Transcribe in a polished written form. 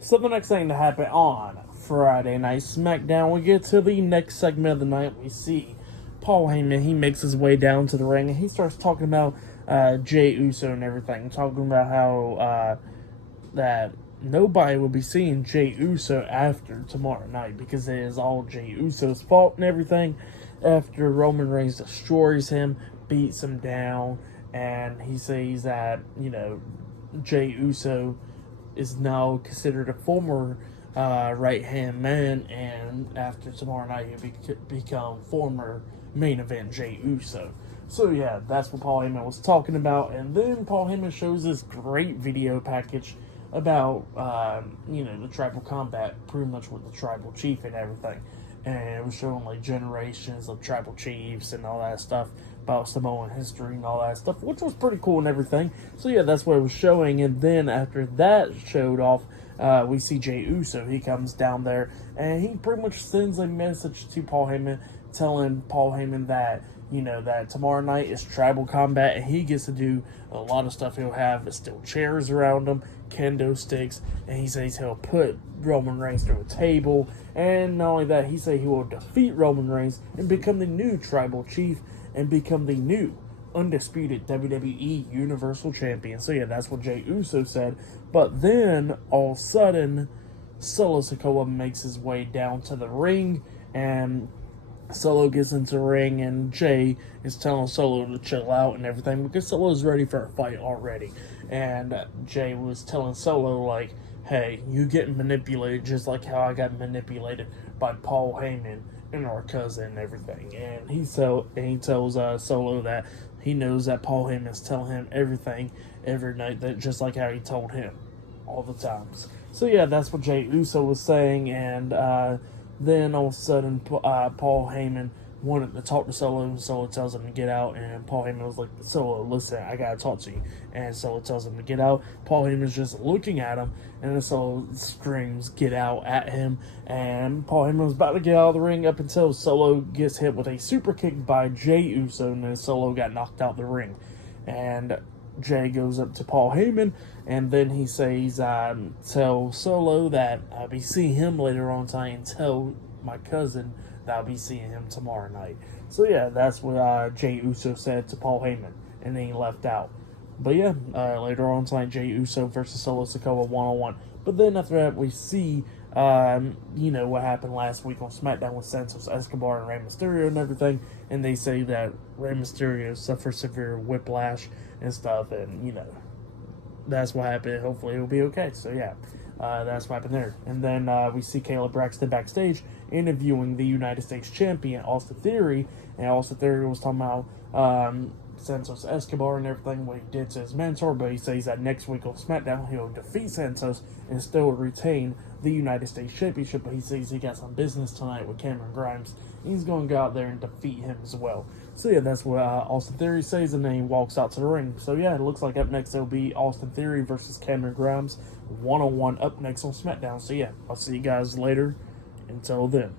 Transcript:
So the next thing to happen on Friday Night SmackDown, we get to the next segment of the night. We see Paul Heyman. He makes his way down to the ring and he starts talking about Jey Uso and everything, talking about how that nobody will be seeing Jey Uso after tomorrow night because it is all Jey Uso's fault and everything. After Roman Reigns destroys him, beats him down, and he says that Jey Uso is now considered a former right-hand man, and after tomorrow night he'll become former main event Jey Uso. So yeah, that's what Paul Heyman was talking about, and then Paul Heyman shows this great video package about the tribal combat, pretty much with the tribal chief and everything, and it was showing like generations of tribal chiefs and all that stuff about Samoan history and all that stuff, which was pretty cool and everything. So yeah, that's what it was showing. And then after that showed off, we see Jey Uso. He comes down there and he pretty much sends a message to Paul Heyman, telling Paul Heyman that that tomorrow night is tribal combat and he gets to do a lot of stuff. He'll have steel chairs around him, kendo sticks, and he says he'll put Roman Reigns through a table. And not only that, he says he will defeat Roman Reigns and become the new tribal chief and become the new undisputed WWE Universal Champion. So yeah, that's what Jey Uso said. But then all of a sudden, Solo Sikoa makes his way down to the ring, and Solo gets into the ring, and Jey is telling Solo to chill out and everything because Solo's ready for a fight already. And Jey was telling Solo, like, hey, you getting manipulated just like how I got manipulated by Paul Heyman and our cousin and everything. And he tells Solo that he knows that Paul Heyman's telling him everything every night, that just like how he told him all the times. So yeah, that's what Jey Uso was saying. And then all of a sudden, Paul Heyman wanted to talk to Solo, and Solo tells him to get out, and Paul Heyman was like, Solo, listen, I gotta talk to you. And Solo tells him to get out. Paul Heyman's just looking at him, and then Solo screams, get out, at him, and Paul Heyman was about to get out of the ring up until Solo gets hit with a super kick by Jey Uso, and then Solo got knocked out the ring. And Jey goes up to Paul Heyman, and then he says, tell Solo that I'll be seeing him later on tonight, and tell my cousin that I'll be seeing him tomorrow night. So yeah, that's what Jey Uso said to Paul Heyman, and then he left out. But yeah, later on tonight, Jey Uso versus Solo Sikoa one-on-one. But then after that, we see what happened last week on SmackDown with Santos Escobar and Rey Mysterio and everything, and they say that Rey Mysterio suffered severe whiplash and stuff, and that's what happened. Hopefully it'll be okay. So yeah, that's what happened there. And then we see Caleb Braxton backstage interviewing the United States Champion Austin Theory, and Austin Theory was talking about Santos Escobar and everything, what he did to his mentor, but he says that next week on SmackDown he'll defeat Santos and still retain the United States Championship. But he says he got some business tonight with Cameron Grimes. He's going to go out there and defeat him as well. So yeah, that's what Austin Theory says, and then he walks out to the ring. So yeah, it looks like up next it'll be Austin Theory versus Cameron Grimes one-on-one up next on SmackDown. So yeah, I'll see you guys later. Until then.